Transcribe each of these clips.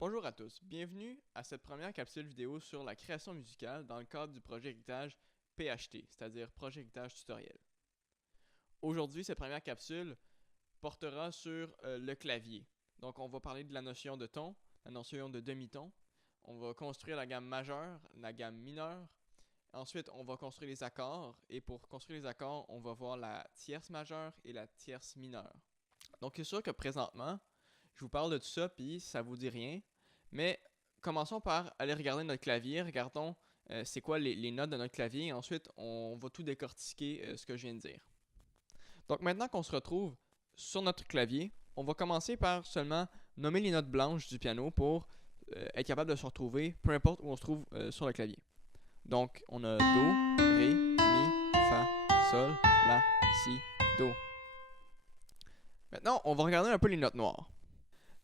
Bonjour à tous, bienvenue à cette première capsule vidéo sur la création musicale dans le cadre du projet héritage PHT, c'est-à-dire projet héritage tutoriel. Aujourd'hui, cette première capsule portera sur le clavier. Donc on va parler de la notion de ton, la notion de demi-ton. On va construire la gamme majeure, la gamme mineure. Ensuite, on va construire les accords et pour construire les accords, on va voir la tierce majeure et la tierce mineure. Donc c'est sûr que présentement, je vous parle de tout ça puis ça vous dit rien. Mais commençons par aller regarder notre clavier, regardons c'est quoi les notes de notre clavier et ensuite on va tout décortiquer ce que je viens de dire. Donc maintenant qu'on se retrouve sur notre clavier, on va commencer par seulement nommer les notes blanches du piano pour être capable de se retrouver peu importe où on se trouve sur le clavier. Donc on a Do, Ré, Mi, Fa, Sol, La, Si, Do. Maintenant on va regarder un peu les notes noires.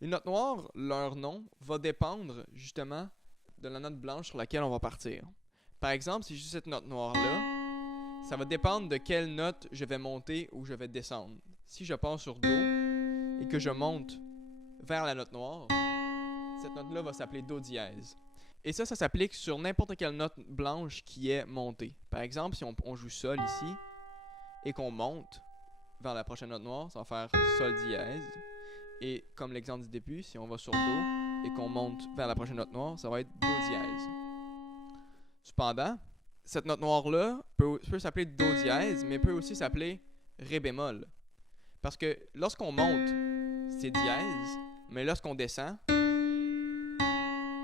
Les notes noires, leur nom va dépendre justement de la note blanche sur laquelle on va partir. Par exemple, si j'ai cette note noire-là, ça va dépendre de quelle note je vais monter ou je vais descendre. Si je pars sur Do et que je monte vers la note noire, cette note-là va s'appeler Do dièse. Et ça s'applique sur n'importe quelle note blanche qui est montée. Par exemple, si on joue Sol ici et qu'on monte vers la prochaine note noire, ça va faire Sol dièse. Et comme l'exemple du début, si on va sur Do et qu'on monte vers la prochaine note noire, ça va être Do dièse. Cependant, cette note noire-là peut s'appeler Do dièse, mais peut aussi s'appeler Ré bémol. Parce que lorsqu'on monte, c'est dièse, mais lorsqu'on descend,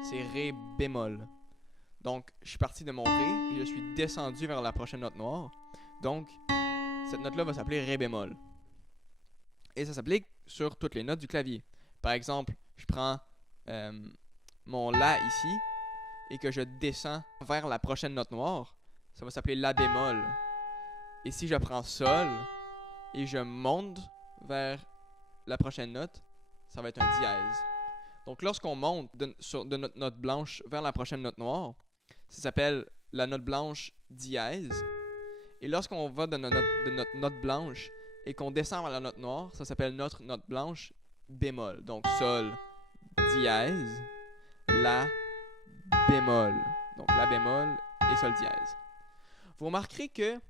c'est Ré bémol. Donc, je suis parti de mon Ré et je suis descendu vers la prochaine note noire. Donc, cette note-là va s'appeler Ré bémol. Et ça s'applique sur toutes les notes du clavier. Par exemple, je prends mon La ici et que je descends vers la prochaine note noire, ça va s'appeler La bémol. Et si je prends Sol et je monte vers la prochaine note, ça va être un dièse. Donc lorsqu'on monte de notre note blanche vers la prochaine note noire, ça s'appelle la note blanche dièse. Et lorsqu'on va de notre note blanche et qu'on descend vers la note noire, ça s'appelle notre note blanche bémol. Donc Sol dièse, La bémol. Donc La bémol et Sol dièse. Vous remarquerez que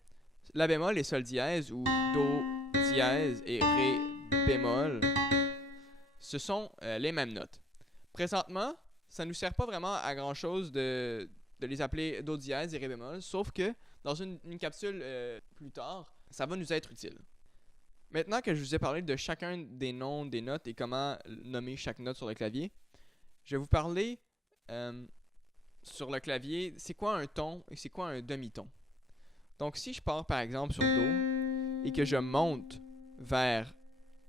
La bémol et Sol dièse ou Do dièse et Ré bémol, ce sont les mêmes notes. Présentement, ça ne nous sert pas vraiment à grand chose de les appeler Do dièse et Ré bémol, sauf que dans une capsule plus tard, ça va nous être utile. Maintenant que je vous ai parlé de chacun des noms des notes et comment nommer chaque note sur le clavier, je vais vous parler sur le clavier, c'est quoi un ton et c'est quoi un demi-ton. Donc si je pars par exemple sur Do et que je monte vers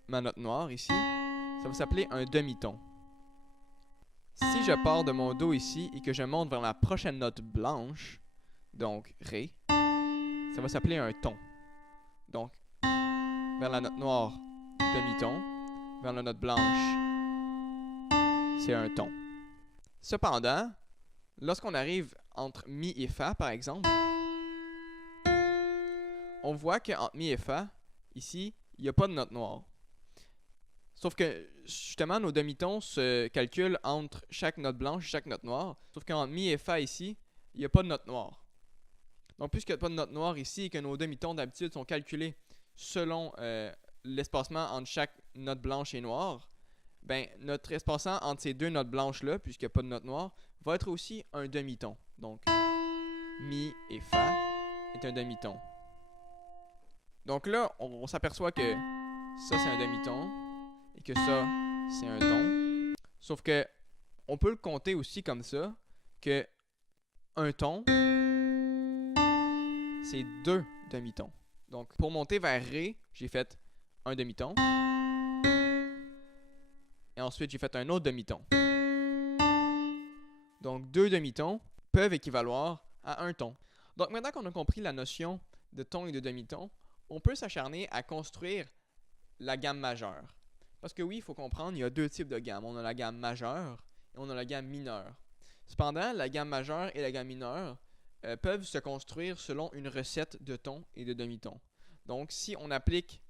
ma note noire ici, ça va s'appeler un demi-ton. Si je pars de mon Do ici et que je monte vers la prochaine note blanche, donc Ré, ça va s'appeler un ton. Donc vers la note noire, demi-ton. Vers la note blanche, c'est un ton. Cependant, lorsqu'on arrive entre Mi et Fa, par exemple, on voit qu'entre Mi et Fa, ici, il n'y a pas de note noire. Sauf que, justement, nos demi-tons se calculent entre chaque note blanche et chaque note noire. Sauf qu'entre Mi et Fa, ici, il n'y a pas de note noire. Donc, puisqu'il n'y a pas de note noire ici et que nos demi-tons d'habitude sont calculés selon l'espacement entre chaque note blanche et noire, ben, notre espacement entre ces deux notes blanches-là, puisqu'il n'y a pas de note noire, va être aussi un demi-ton. Donc, Mi et Fa est un demi-ton. Donc là, on s'aperçoit que ça, c'est un demi-ton et que ça, c'est un ton. Sauf que on peut le compter aussi comme ça, que un ton, c'est deux demi-tons. Donc, pour monter vers Ré, j'ai fait un demi-ton. Et ensuite, j'ai fait un autre demi-ton. Donc, deux demi-tons peuvent équivaloir à un ton. Donc, maintenant qu'on a compris la notion de ton et de demi-ton, on peut s'acharner à construire la gamme majeure. Parce que oui, il faut comprendre, il y a deux types de gammes. On a la gamme majeure et on a la gamme mineure. Cependant, la gamme majeure et la gamme mineure peuvent se construire selon une recette de ton et de demi-ton. Donc, si on applique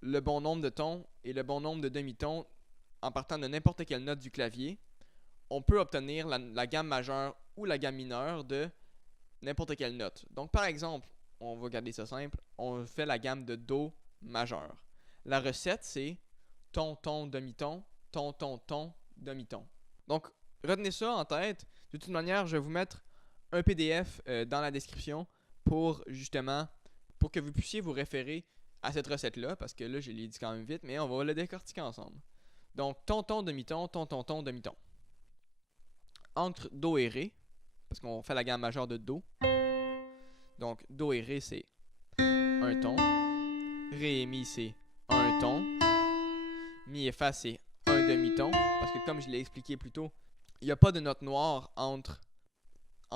le bon nombre de tons et le bon nombre de demi-tons en partant de n'importe quelle note du clavier, on peut obtenir la gamme majeure ou la gamme mineure de n'importe quelle note. Donc, par exemple, on va garder ça simple, on fait la gamme de Do majeur. La recette, c'est ton, ton, demi-ton, ton, ton, ton, demi-ton. Donc, retenez ça en tête. De toute manière, je vais vous mettre un PDF dans la description pour justement, pour que vous puissiez vous référer à cette recette-là, parce que là, je l'ai dit quand même vite, mais on va le décortiquer ensemble. Donc, ton, ton, demi-ton, ton, ton, ton, demi-ton. Entre Do et Ré, parce qu'on fait la gamme majeure de Do. Donc, Do et Ré, c'est un ton. Ré et Mi, c'est un ton. Mi et Fa, c'est un demi-ton. Parce que comme je l'ai expliqué plus tôt, il n'y a pas de note noire entre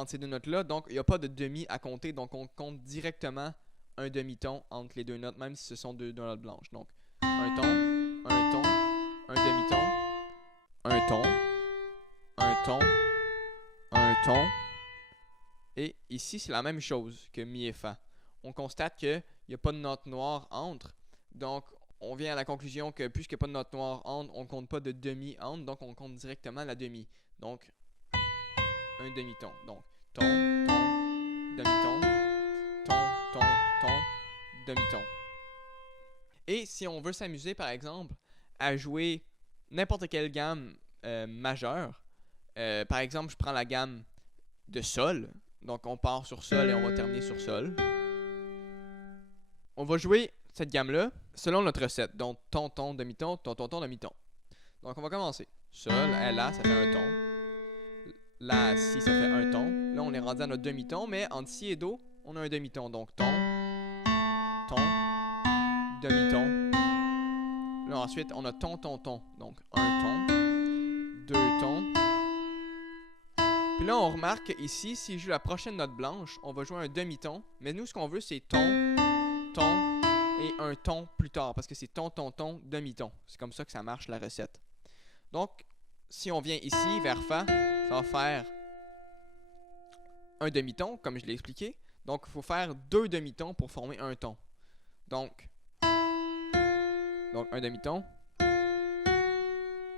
ces deux notes-là. Donc, il n'y a pas de demi à compter. Donc, on compte directement un demi-ton entre les deux notes, même si ce sont deux notes blanches. Donc, un ton, un demi-ton, un ton, un ton, un ton. Et ici, c'est la même chose que Mi et Fa. On constate qu'il n'y a pas de note noire entre. Donc, on vient à la conclusion que puisqu'il n'y a pas de note noire entre, on ne compte pas de demi entre. Donc, on compte directement la demi. Donc, un demi-ton. Donc, ton, ton, demi-ton, ton, ton, ton, demi-ton. Et si on veut s'amuser, par exemple, à jouer n'importe quelle gamme majeure, par exemple, je prends la gamme de Sol. Donc, on part sur Sol et on va terminer sur Sol. On va jouer cette gamme-là selon notre recette. Donc, ton, ton, demi-ton, ton, ton, ton, demi-ton. Donc, on va commencer. Sol, La, ça fait un ton. La, Si, ça fait un ton. Là, on est rendu à notre demi-ton, mais entre Si et Do, on a un demi-ton. Donc, ton, ton, demi-ton. Là, ensuite, on a ton, ton, ton. Donc, un ton, deux tons. Puis là, on remarque ici, si je joue la prochaine note blanche, on va jouer un demi-ton. Mais nous, ce qu'on veut, c'est ton, ton et un ton plus tard. Parce que c'est ton, ton, ton, demi-ton. C'est comme ça que ça marche, la recette. Donc, si on vient ici, vers Fa, ça va faire un demi-ton, comme je l'ai expliqué. Donc, il faut faire deux demi-tons pour former un ton. Donc un demi-ton.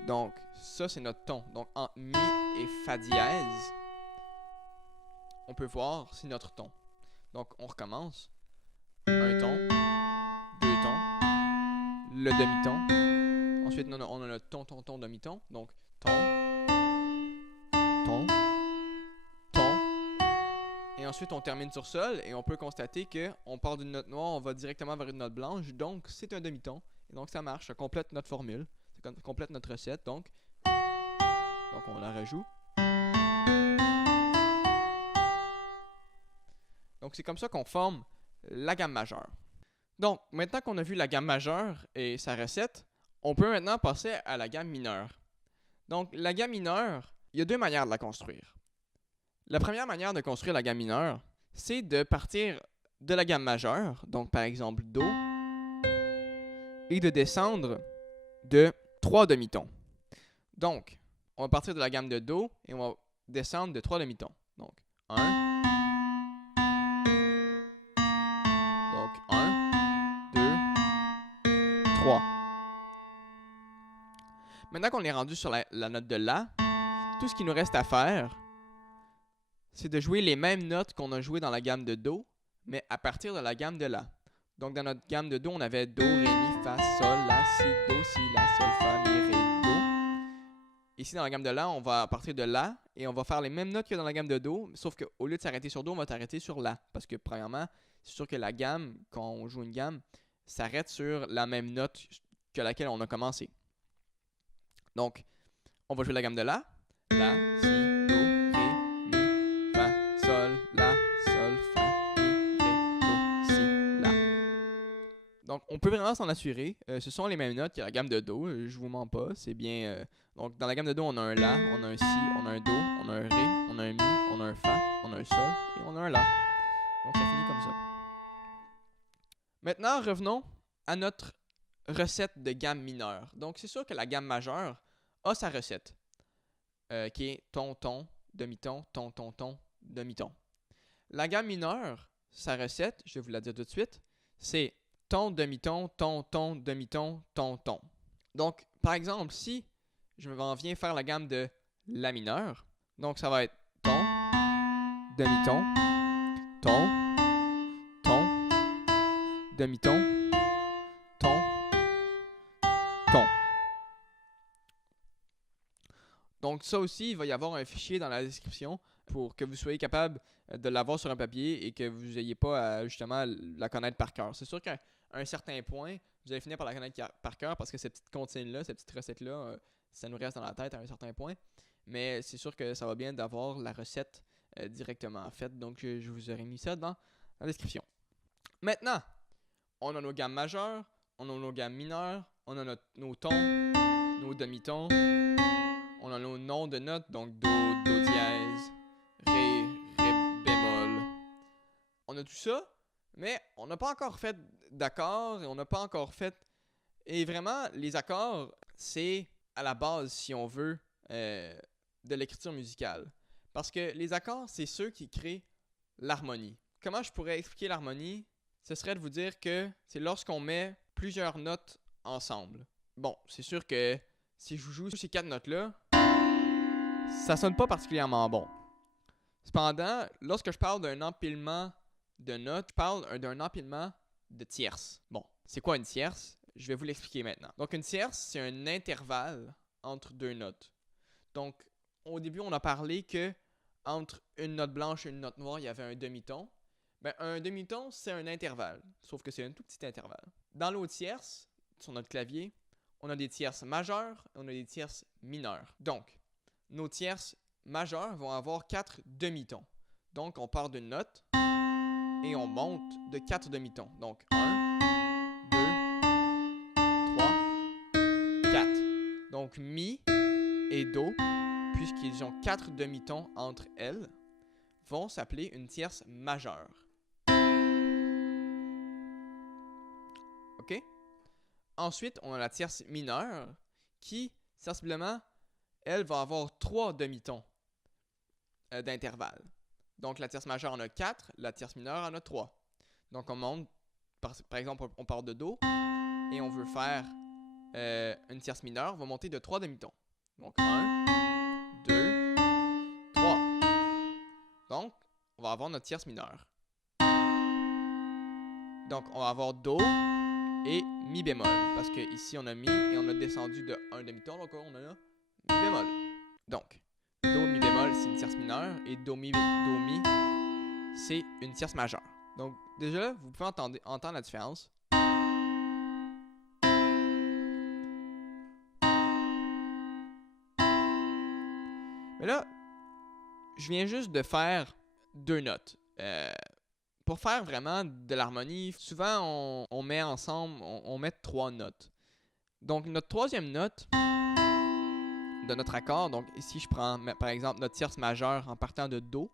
Donc, ça, c'est notre ton. Donc, entre Mi et Fa dièse, on peut voir c'est notre ton. Donc, on recommence. Un ton, deux tons, le demi-ton. Ensuite, on a le ton, ton, ton, demi-ton. Donc, ton, ton, ton. Et ensuite, on termine sur Sol et on peut constater qu'on part d'une note noire, on va directement vers une note blanche. Donc, c'est un demi-ton. Et donc, ça marche. Ça complète notre formule. Ça complète notre recette. Donc on la rejoue. Donc, c'est comme ça qu'on forme la gamme majeure. Donc, maintenant qu'on a vu la gamme majeure et sa recette, on peut maintenant passer à la gamme mineure. Donc, la gamme mineure, il y a deux manières de la construire. La première manière de construire la gamme mineure, c'est de partir de la gamme majeure, donc par exemple Do, et de descendre de 3 demi-tons. Donc, on va partir de la gamme de Do et on va descendre de 3 demi-tons. Donc, 1. Donc, 1, 2, 3. Maintenant qu'on est rendu sur la note de La, tout ce qu'il nous reste à faire, c'est de jouer les mêmes notes qu'on a jouées dans la gamme de Do, mais à partir de la gamme de La. Donc, dans notre gamme de Do, on avait Do, Ré, Mi, Fa, Sol, La, Si, Do, Si, La, Sol, Fa, Mi, Ré, Do. Ici, dans la gamme de La, on va partir de La et on va faire les mêmes notes que dans la gamme de Do, sauf qu'au lieu de s'arrêter sur Do, on va s'arrêter sur La. Parce que, premièrement, c'est sûr que la gamme, quand on joue une gamme, s'arrête sur la même note que laquelle on a commencé. Donc, on va jouer la gamme de La. La, Si, Do, Ré, Mi, Fa, Sol, La, Sol, Fa, Mi, Ré, Do, Si, La. Donc, on peut vraiment s'en assurer. Ce sont les mêmes notes que la gamme de Do. Je vous mens pas. C'est bien. Donc, dans la gamme de Do, on a un La, on a un Si, on a un Do, on a un Ré, on a un Mi, on a un Fa, on a un Sol et on a un La. Donc, ça finit comme ça. Maintenant, revenons à notre recette de gamme mineure. Donc, c'est sûr que la gamme majeure a sa recette, qui est ton, ton, demi-ton, ton, ton, ton, demi-ton. La gamme mineure, sa recette, je vais vous la dire tout de suite, c'est ton, demi-ton, ton, ton, demi-ton, ton, ton. Donc, par exemple, si je m'en viens faire la gamme de La mineur. Donc ça va être ton, demi-ton, ton, ton, demi-ton, ton, ton. Donc ça aussi, il va y avoir un fichier dans la description pour que vous soyez capable de l'avoir sur un papier et que vous n'ayez pas à justement la connaître par cœur. C'est sûr qu'à un certain point, vous allez finir par la connaître par cœur parce que cette petite comptine-là, cette petite recette-là, ça nous reste dans la tête à un certain point. Mais c'est sûr que ça va bien d'avoir la recette directement faite. Donc je vous aurais mis ça dans la description. Maintenant, on a nos gammes majeures, on a nos gammes mineures, on a nos tons, nos demi-tons, on a nos noms de notes, donc Do, Do dièse, Ré, Ré bémol. On a tout ça, mais on n'a pas encore fait d'accords et on n'a pas encore fait... Et vraiment, les accords, c'est à la base, si on veut, de l'écriture musicale. Parce que les accords, c'est ceux qui créent l'harmonie. Comment je pourrais expliquer l'harmonie? Ce serait de vous dire que c'est lorsqu'on met plusieurs notes ensemble. Bon, c'est sûr que si je vous joue ces 4 notes-là, ça sonne pas particulièrement bon. Cependant, lorsque je parle d'un empilement de notes, je parle d'un empilement de tierces. Bon, c'est quoi une tierce? Je vais vous l'expliquer maintenant. Donc une tierce, c'est un intervalle entre 2 notes. Donc, au début, on a parlé que entre une note blanche et une note noire, il y avait un demi-ton. Ben, un demi-ton, c'est un intervalle, sauf que c'est un tout petit intervalle. Dans l'autre tierce, sur notre clavier, on a des tierces majeures et on a des tierces mineures. Donc, nos tierces majeures vont avoir 4 demi-tons. Donc, on part d'une note et on monte de 4 demi-tons. Donc, 1, 2, 3, 4. Donc, Mi et Do, puisqu'ils ont 4 demi-tons entre elles, vont s'appeler une tierce majeure. OK? Ensuite, on a la tierce mineure qui, sensiblement, elle va avoir 3 demi-tons d'intervalle. Donc, la tierce majeure en a 4, la tierce mineure en a 3. Donc, on monte, par exemple, on part de Do et on veut faire une tierce mineure, on va monter de 3 demi-tons. Donc, 1, 2, 3. Donc, on va avoir notre tierce mineure. Donc, on va avoir Do et Mi bémol. Parce que ici, on a Mi et on a descendu de 1 demi-ton. Donc, on a Mi bémol. Donc, Do, Mi bémol, c'est une tierce mineure. Et Do, Mi, c'est une tierce majeure. Donc, déjà, vous pouvez entendre la différence. Mais là, je viens juste de faire 2 notes. Pour faire vraiment de l'harmonie, souvent on met ensemble, on met 3 notes. Donc notre troisième note de notre accord, donc ici je prends par exemple notre tierce majeure en partant de Do.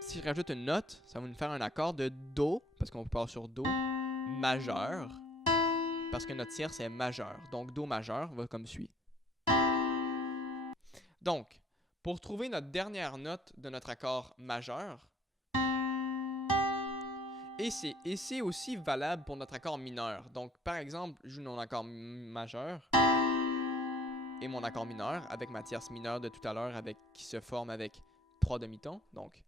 Si je rajoute une note, ça va nous faire un accord de Do, parce qu'on part sur Do, majeur, parce que notre tierce est majeure. Donc Do majeur va comme suit. Donc, pour trouver notre dernière note de notre accord majeur, et c'est aussi valable pour notre accord mineur. Donc, par exemple, je joue mon accord majeur et mon accord mineur avec ma tierce mineure de tout à l'heure qui se forme avec 3 demi-tons. Donc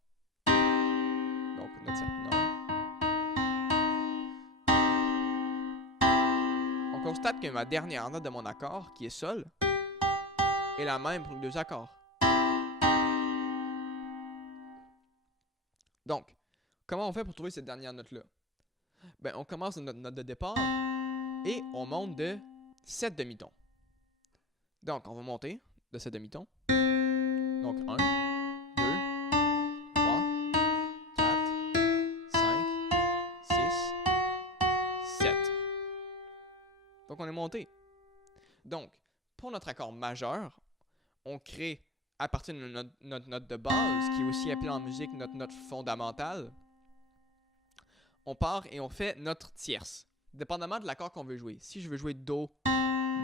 notre tierce mineure. On constate que ma dernière note de mon accord, qui est Sol, est la même pour les 2 accords. Donc, comment on fait pour trouver cette dernière note-là? Ben, on commence notre note de départ et on monte de 7 demi-tons. Donc, on va monter de 7 demi-tons. Donc, 1, 2, 3, 4, 5, 6, 7. Donc, on est monté. Donc, pour notre accord majeur, on crée à partir de notre note de base, qui est aussi appelée en musique notre note fondamentale, on part et on fait notre tierce, dépendamment de l'accord qu'on veut jouer. Si je veux jouer Do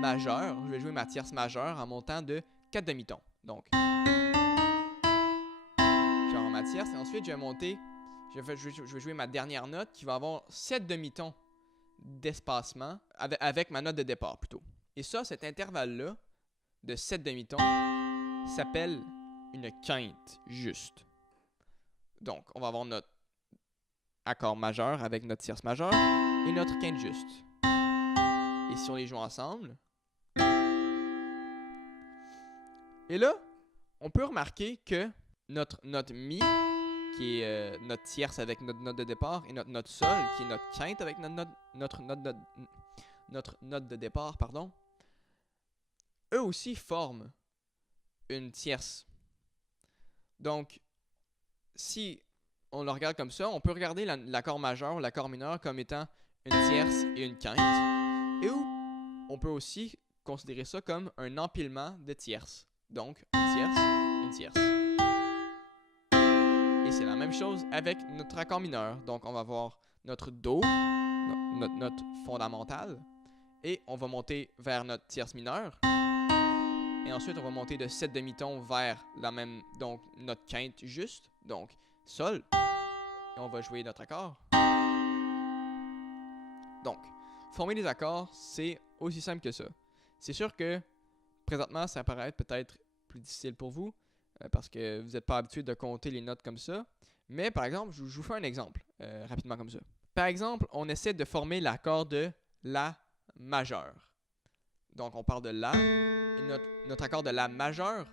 majeur, je vais jouer ma tierce majeure en montant de 4 demi-tons. Donc, je vais avoir ma tierce et ensuite je vais monter, je vais jouer ma dernière note qui va avoir 7 demi-tons d'espacement avec ma note de départ plutôt. Et ça, cet intervalle-là, de 7 demi-tons s'appelle une quinte juste. Donc, on va avoir notre accord majeur avec notre tierce majeure et notre quinte juste. Et si on les joue ensemble, et là, on peut remarquer que notre note Mi, qui est notre tierce avec notre note de départ, et notre note Sol, qui est notre quinte avec notre note de départ, pardon, eux aussi forment une tierce. Donc, si on le regarde comme ça, on peut regarder l'accord majeur ou l'accord mineur comme étant une tierce et une quinte. Et on peut aussi considérer ça comme un empilement de tierces. Donc, une tierce, une tierce. Et c'est la même chose avec notre accord mineur. Donc, on va avoir notre Do, notre note fondamentale, et on va monter vers notre tierce mineure. Et ensuite, on va monter de 7 demi-tons vers la même, donc notre quinte juste, donc Sol. Et on va jouer notre accord. Donc, former des accords, c'est aussi simple que ça. C'est sûr que présentement, ça paraît peut-être plus difficile pour vous parce que vous n'êtes pas habitué de compter les notes comme ça. Mais par exemple, je vous fais un exemple rapidement comme ça. Par exemple, on essaie de former l'accord de La majeur. Donc, on parle de La et notre accord de La majeur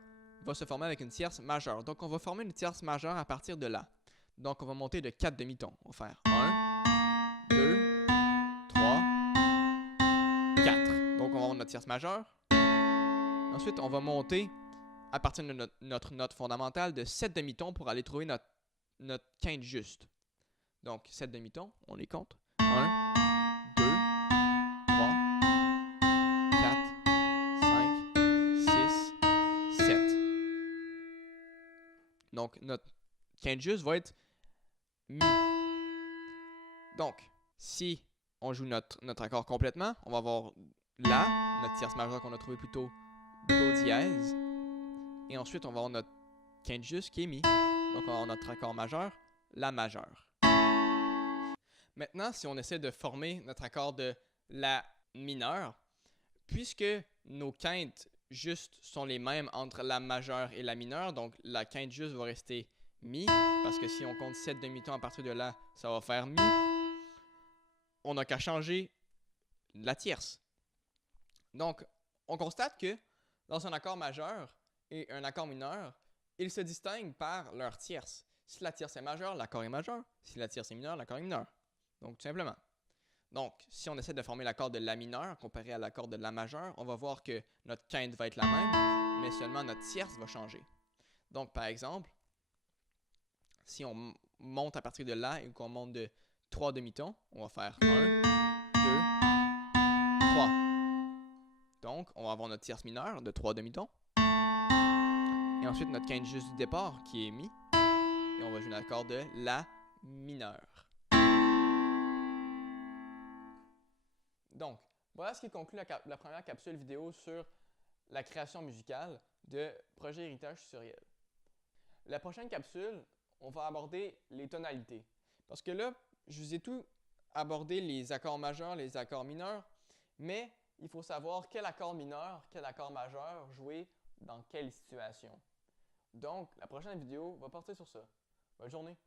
va se former avec une tierce majeure. Donc, on va former une tierce majeure à partir de La. Donc, on va monter de 4 demi-tons. On va faire 1, 2, 3, 4. Donc, on va avoir notre tierce majeure. Ensuite, on va monter à partir de notre note fondamentale de 7 demi-tons pour aller trouver notre quinte juste. Donc, 7 demi-tons, on les compte. 1, 2, 3, 4, 5, 6, 7. Donc, notre quinte juste va être Mi. Donc, si on joue notre accord complètement, on va avoir La, notre tierce majeure qu'on a trouvé plus tôt, Do dièse. Et ensuite, on va avoir notre quinte juste qui est Mi. Donc, on va avoir notre accord majeur, La majeure. Maintenant, si on essaie de former notre accord de La mineure, puisque nos quintes justes sont les mêmes entre La majeure et La mineure, donc la quinte juste va rester Mi, parce que si on compte 7 demi-tons à partir de là, ça va faire Mi. On n'a qu'à changer la tierce. Donc, on constate que dans un accord majeur et un accord mineur, ils se distinguent par leur tierce. Si la tierce est majeure, l'accord est majeur. Si la tierce est mineure, l'accord est mineur. Donc, tout simplement. Donc, si on essaie de former l'accord de La mineur comparé à l'accord de La majeure, on va voir que notre quinte va être la même, mais seulement notre tierce va changer. Donc, par exemple, si on monte à partir de La et qu'on monte de 3 demi-tons, on va faire 1, 2, 3. Donc, on va avoir notre tierce mineure de 3 demi-tons. Et ensuite, notre quinte juste du départ qui est Mi. Et on va jouer l'accord de La mineure. Donc, voilà ce qui conclut la première capsule vidéo sur la création musicale de Projet Héritage Suriel. La prochaine capsule, on va aborder les tonalités. Parce que là, je vous ai tout abordé, les accords majeurs, les accords mineurs, mais il faut savoir quel accord mineur, quel accord majeur jouer dans quelle situation. Donc, la prochaine vidéo va porter sur ça. Bonne journée!